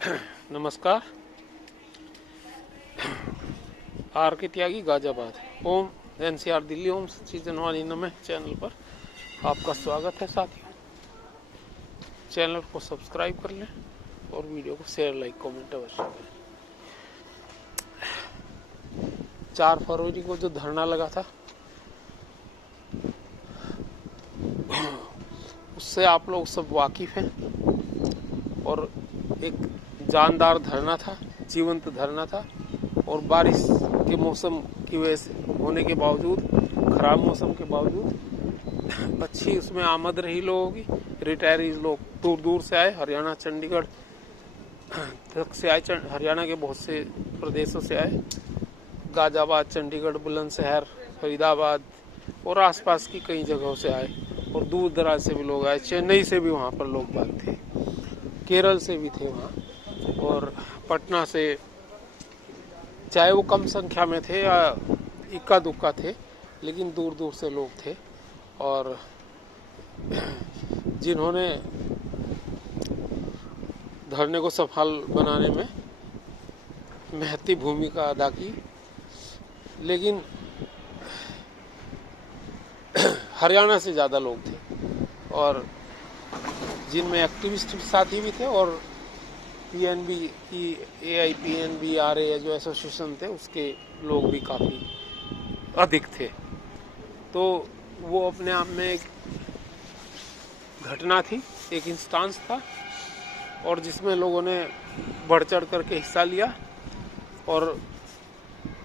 नमस्कार। आर के त्यागी गाजियाबाद ओम एनसीआर दिल्ली ओम सीजन 1 में चैनल पर आपका स्वागत है। साथियों, चैनल को सब्सक्राइब कर लें और वीडियो को शेयर लाइक कमेंट अवश्य करें। 4 फरवरी को जो धरना लगा था उससे आप लोग सब वाकिफ हैं और एक जानदार धरना था, जीवंत धरना था और बारिश के मौसम की वजह से होने के बावजूद, खराब मौसम के बावजूद अच्छी उसमें आमद रही लोगों की। रिटायरीज लोग दूर दूर से आए, हरियाणा चंडीगढ़ तक से आए, हरियाणा के बहुत से प्रदेशों से आए, गाजियाबाद, चंडीगढ़, बुलंदशहर, फरीदाबाद और आसपास की कई जगहों से आए और दूर दराज से भी लोग आए। चेन्नई से भी वहाँ पर लोग बाग थे, केरल से भी थे वहाँ और पटना से, चाहे वो कम संख्या में थे या इक्का दुक्का थे, लेकिन दूर दूर से लोग थे और जिन्होंने धरने को सफल बनाने में महती भूमिका अदा की। लेकिन हरियाणा से ज़्यादा लोग थे और जिनमें एक्टिविस्ट साथी भी थे और पीएनबी की AIPNBRA जो एसोसिएशन थे उसके लोग भी काफ़ी अधिक थे। तो वो अपने आप में एक घटना थी, एक इंस्टांस था और जिसमें लोगों ने बढ़ चढ़ करके हिस्सा लिया। और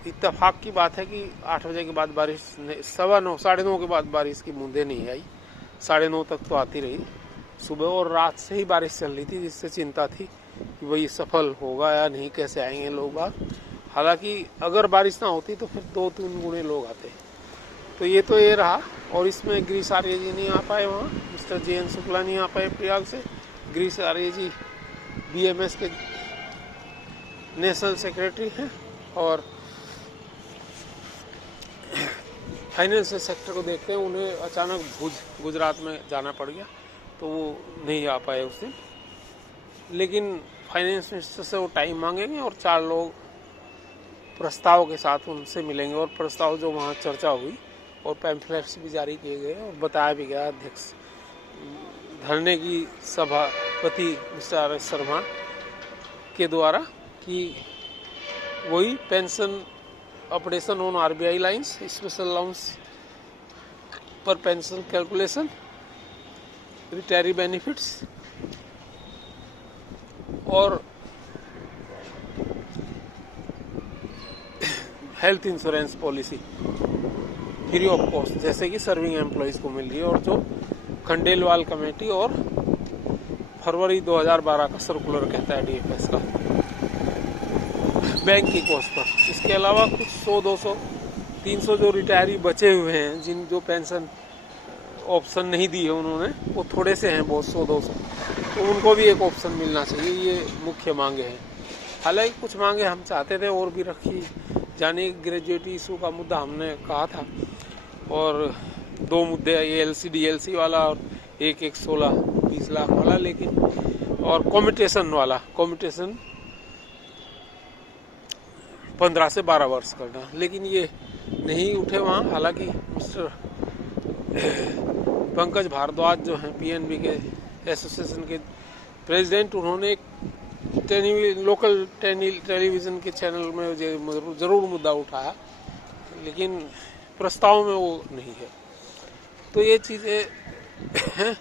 इत्तेफाक की बात है कि 8 बजे के बाद बारिश, 9:15 साढ़े 9 के बाद बारिश की बूंदें नहीं आई। 9:30 तक तो आती रही सुबह और रात से ही बारिश चल रही थी, जिससे चिंता थी कि भाई सफल होगा या नहीं, कैसे आएंगे लोग बाहर। हालांकि अगर बारिश ना होती तो फिर 2-3 गुणे लोग आते। तो ये रहा। और इसमें गिरीश आर्य जी नहीं आ पाए, वहाँ मिस्टर JN शुक्ला नहीं आ पाए प्रयाग से। गिरीश आर्य जी BMS के नेशनल सेक्रेटरी हैं और फाइनेंशियल सेक्टर को देखते हैं, उन्हें अचानक गुजरात में जाना पड़ गया तो वो नहीं आ पाए उस दिन। लेकिन फाइनेंस मिनिस्टर से वो टाइम मांगेंगे और 4 लोग प्रस्ताव के साथ उनसे मिलेंगे और प्रस्ताव जो वहाँ चर्चा हुई और पैम्फलेट्स भी जारी किए गए और बताया भी गया अध्यक्ष धरने की सभापति मिस्टर RS शर्मा के द्वारा कि वही pension operation on RBI lines, special allowance पर पेंशन कैलकुलेशन, रिटायरी बेनिफिट्स और health insurance policy free of cost, जैसे कि सर्विंग एम्प्लॉयज को मिल रही है और जो खंडेलवाल कमेटी और फरवरी 2012 का सर्कुलर कहता है DFS का, बैंक की कॉस्ट पर। इसके अलावा कुछ 100, 200, 300 जो रिटायरी बचे हुए हैं, जिन जो पेंशन ऑप्शन नहीं दी है उन्होंने, वो थोड़े से हैं बहुत, 100, 200, तो उनको भी एक ऑप्शन मिलना चाहिए। ये मुख्य मांगे हैं। हालांकि कुछ मांगे हम चाहते थे और भी रखी जाने, ग्रेजुएटी इशू का मुद्दा हमने कहा था और 2 मुद्दे, ये LC-DLC वाला और एक 16-20 लाख वाला, लेकिन और कॉम्यूटेशन वाला, कॉम्यूटेशन 15 से 12 वर्ष करना, लेकिन ये नहीं उठे वहाँ। हालांकि मिस्टर पंकज भारद्वाज जो हैं PNB के एसोसिएशन के प्रेसिडेंट, उन्होंने एक लोकल टेलीविज़न के चैनल में ज़रूर मुद्दा उठाया, लेकिन प्रस्ताव में वो नहीं है। तो ये चीज़ें हैं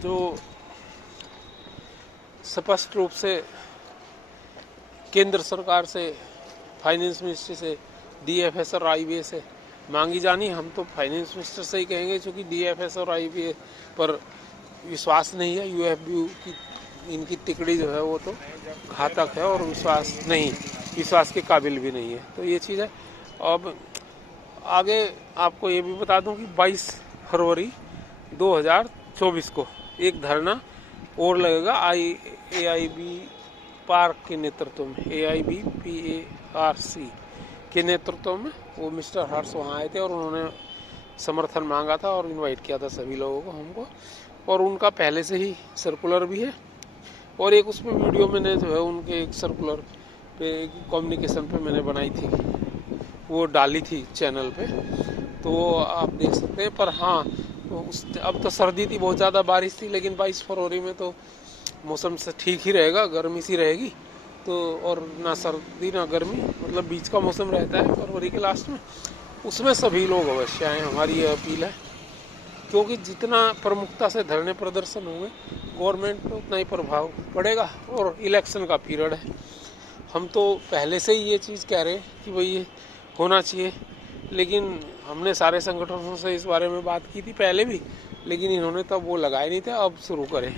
जो स्पष्ट रूप से केंद्र सरकार से, फाइनेंस मिनिस्ट्री से, DFS और IBA से मांगी जानी। हम तो फाइनेंस मिनिस्टर से ही कहेंगे, क्योंकि DFS और IBA पर विश्वास नहीं है। UFBU की इनकी तिकड़ी जो है वो तो घातक है और विश्वास के काबिल भी नहीं है। तो ये चीज़ है। अब आगे आपको ये भी बता दूं कि 22 फरवरी 2024 को एक धरना और लगेगा AIB पार्क के नेतृत्व में, AIBPARC के नेतृत्व में। वो मिस्टर हर्ष वहाँ आए थे और उन्होंने समर्थन मांगा था और इनवाइट किया था सभी लोगों को, हमको, और उनका पहले से ही सर्कुलर भी है और एक उसमें वीडियो मैंने जो है उनके एक सर्कुलर पे कम्युनिकेशन पे मैंने बनाई थी, वो डाली थी चैनल पे, तो वो आप देख सकते हैं। पर हाँ, अब तो सर्दी थी, बहुत ज़्यादा बारिश थी, लेकिन 22 फरवरी में तो मौसम से ठीक ही रहेगा, गर्मी सी रहेगी। तो और ना सर्दी ना गर्मी, मतलब बीच का मौसम रहता है फरवरी के लास्ट में, उसमें सभी लोग अवश्य आएँ, हमारी ये अपील है। क्योंकि जितना प्रमुखता से धरने प्रदर्शन होंगे गवर्नमेंट पे उतना ही प्रभाव पड़ेगा, और इलेक्शन का पीरियड है। हम तो पहले से ही ये चीज़ कह रहे हैं कि भाई ये होना चाहिए, लेकिन हमने सारे संगठनों से इस बारे में बात की थी पहले भी, लेकिन इन्होंने तब वो लगाए नहीं थे। अब शुरू करें,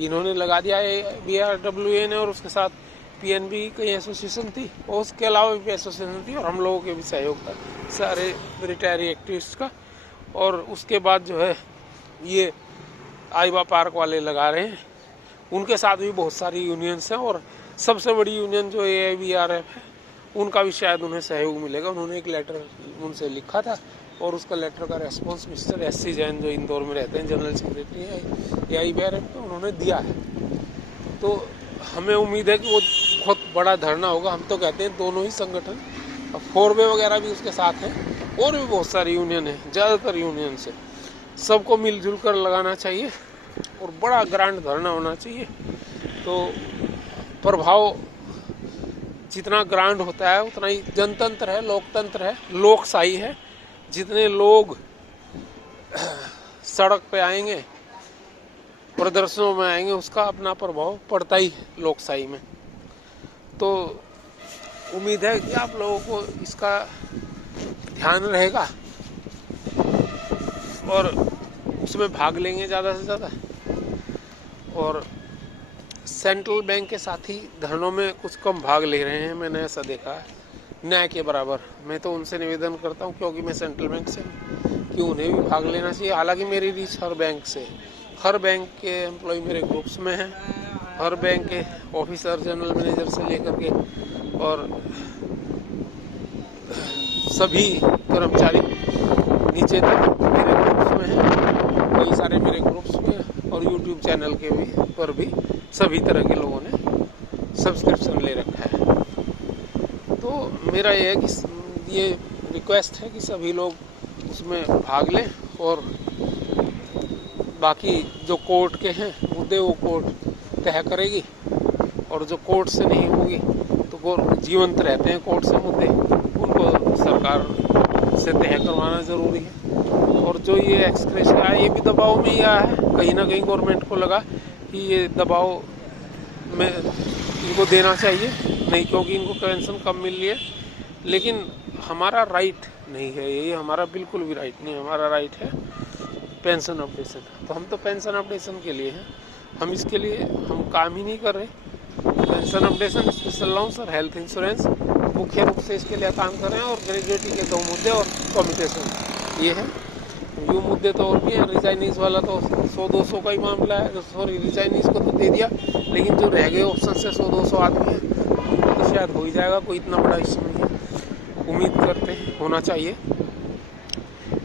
इन्होंने लगा दिया है BRWA ने, और उसके साथ PNB कई एसोसिएशन थी, और उसके अलावा भी एसोसिएशन थी, और हम लोगों के भी सहयोग था सारे रिटायरी एक्टिविस्ट का। और उसके बाद जो है ये आइवा पार्क वाले लगा रहे हैं, उनके साथ भी बहुत सारी यूनियंस हैं, और सबसे बड़ी यूनियन जो AIBRF है उनका भी शायद उन्हें सहयोग मिलेगा। उन्होंने एक लेटर उनसे लिखा था, और उसका लेटर का रेस्पॉन्स मिस्टर SC जैन जो इंदौर में रहते हैं, जनरल सेक्रेटरी है AIBRF पे, उन्होंने दिया है। तो हमें उम्मीद है कि वो बहुत बड़ा धरना होगा। हम तो कहते हैं दोनों ही संगठन, 4वे वगैरह भी उसके साथ हैं, और भी बहुत सारी यूनियन है, ज़्यादातर यूनियन से सबको मिलजुल कर लगाना चाहिए, और बड़ा ग्रांड धरना होना चाहिए। तो प्रभाव जितना ग्रांड होता है उतना ही जनतंत्र है, लोकतंत्र है, लोकशाही है। जितने लोग सड़क पे आएंगे, प्रदर्शनों में आएंगे, उसका अपना प्रभाव पड़ता ही है लोकशाही में। तो उम्मीद है कि आप लोगों को इसका ध्यान रहेगा और उसमें भाग लेंगे ज़्यादा से ज़्यादा। और सेंट्रल बैंक के साथी धरनों में कुछ कम भाग ले रहे हैं, मैंने ऐसा देखा है, न्याय के बराबर। मैं तो उनसे निवेदन करता हूँ, क्योंकि मैं सेंट्रल बैंक से हूँ, कि उन्हें भी भाग लेना चाहिए। हालांकि मेरी रीच हर बैंक से, हर बैंक के एम्प्लॉय मेरे ग्रुप्स में हैं, हर बैंक के ऑफिसर, जनरल मैनेजर से लेकर के और सभी कर्मचारी नीचे तक मेरे ग्रुप्स में हैं। कई सारे मेरे ग्रुप्स में और यूट्यूब चैनल के भी पर भी सभी तरह के लोगों ने सब्सक्रिप्शन ले रखा है। तो मेरा ये है कि ये रिक्वेस्ट है कि सभी लोग उसमें भाग लें, और बाकी जो कोर्ट के हैं मुद्दे वो कोर्ट तय करेगी, और जो कोर्ट से नहीं होगी तो जीवंत रहते हैं कोर्ट से मुद्दे, उनको सरकार से तय करवाना ज़रूरी है। और जो ये एक्सक्रेशन आया ये भी दबाव में ही आया है, कहीं ना कहीं गवर्नमेंट को लगा कि ये दबाव में इनको देना चाहिए, नहीं क्योंकि इनको पेंशन कम मिल रही है। लेकिन हमारा राइट नहीं है ये, हमारा बिल्कुल भी राइट नहीं है। हमारा राइट है पेंशन अपडेशन, तो हम तो पेंशन अपडेशन के लिए हैं, हम इसके लिए हम काम ही नहीं कर रहे। Pension updation, special allowance, health insurance मुख्य रूप से इसके लिए काम कर रहे हैं, और ग्रेजुएटी के 2 मुद्दे और कम्यूटेशन ये है। ये मुद्दे तो और भी हैं, रिजाइनीज वाला तो 100-200 का ही मामला है, सॉरी रिजाइनीज को तो दे दिया, लेकिन जो रह गए ऑप्शन से 100-200 आदमी है तो शायद हो ही जाएगा, कोई इतना बड़ा इश्यू नहीं है। उम्मीद करते हैं होना चाहिए।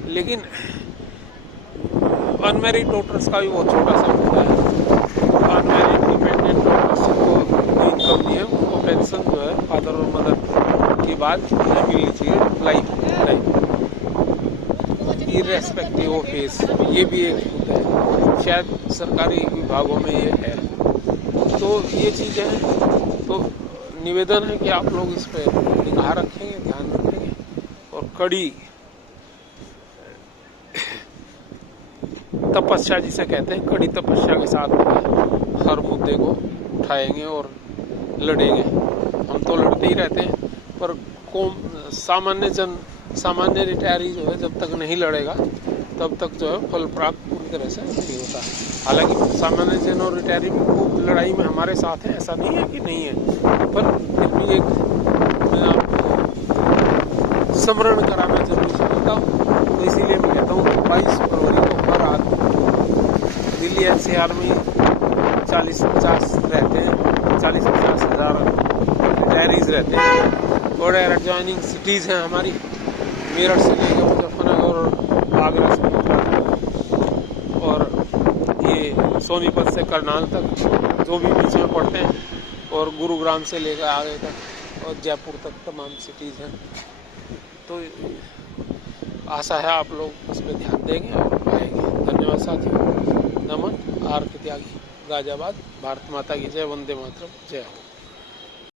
लेकिन अनमैरिड डॉटर्स का भी बहुत छोटा सा मुद्दा है। अनमैरिड डिपेंडेंट डॉटर्स को कोई इनकम नहीं है, उनको पेंशन जो है फादर और मदर के बाद मिलनी चाहिए लाइफ इररेस्पेक्टिव ऑफ एज। ये भी एक मुद्दा है, शायद सरकारी विभागों में ये है। तो ये चीज़ें हैं, तो निवेदन है कि आप लोग इस पर निगाह रखेंगे, ध्यान रखेंगे, और कड़ी तपस्या जिसे कहते हैं, कड़ी तपस्या के साथ हर मुद्दे को उठाएंगे और लड़ेंगे। हम तो लड़ते ही रहते हैं, पर सामान्य जन, सामान्य रिटायरी जो है जब तक नहीं लड़ेगा तब तक जो है फल प्राप्त पूरी तरह से नहीं होता है। हालांकि सामान्य जन और रिटायरी भी खूब लड़ाई में हमारे साथ है, ऐसा नहीं है कि नहीं है, पर फिर भी एक मैं आपको स्मरण कराना जरूरी समझता हूँ। तो इसीलिए मैं कहता हूँ 22 फरवरी को हर आदमी दिल्ली NCR में 40-50 रहते हैं, 40-50 हज़ार रिटायरीज रहते हैं, और एडजॉइनिंग सिटीज़ हैं हमारी, मेरठ से लेकर मुजफ्फरनगर और आगरा से और ये सोनीपत से करनाल तक जो भी बीच में पड़ते हैं, और गुरुग्राम से लेकर आगे तक और जयपुर तक तमाम सिटीज़ हैं। तो आशा है आप लोग उस पर ध्यान देंगे और आएंगे। धन्यवाद साथियों। नमन। आर के त्यागी, गाजियाबाद। भारत माता की जय। वंदे मातरम। जय हो।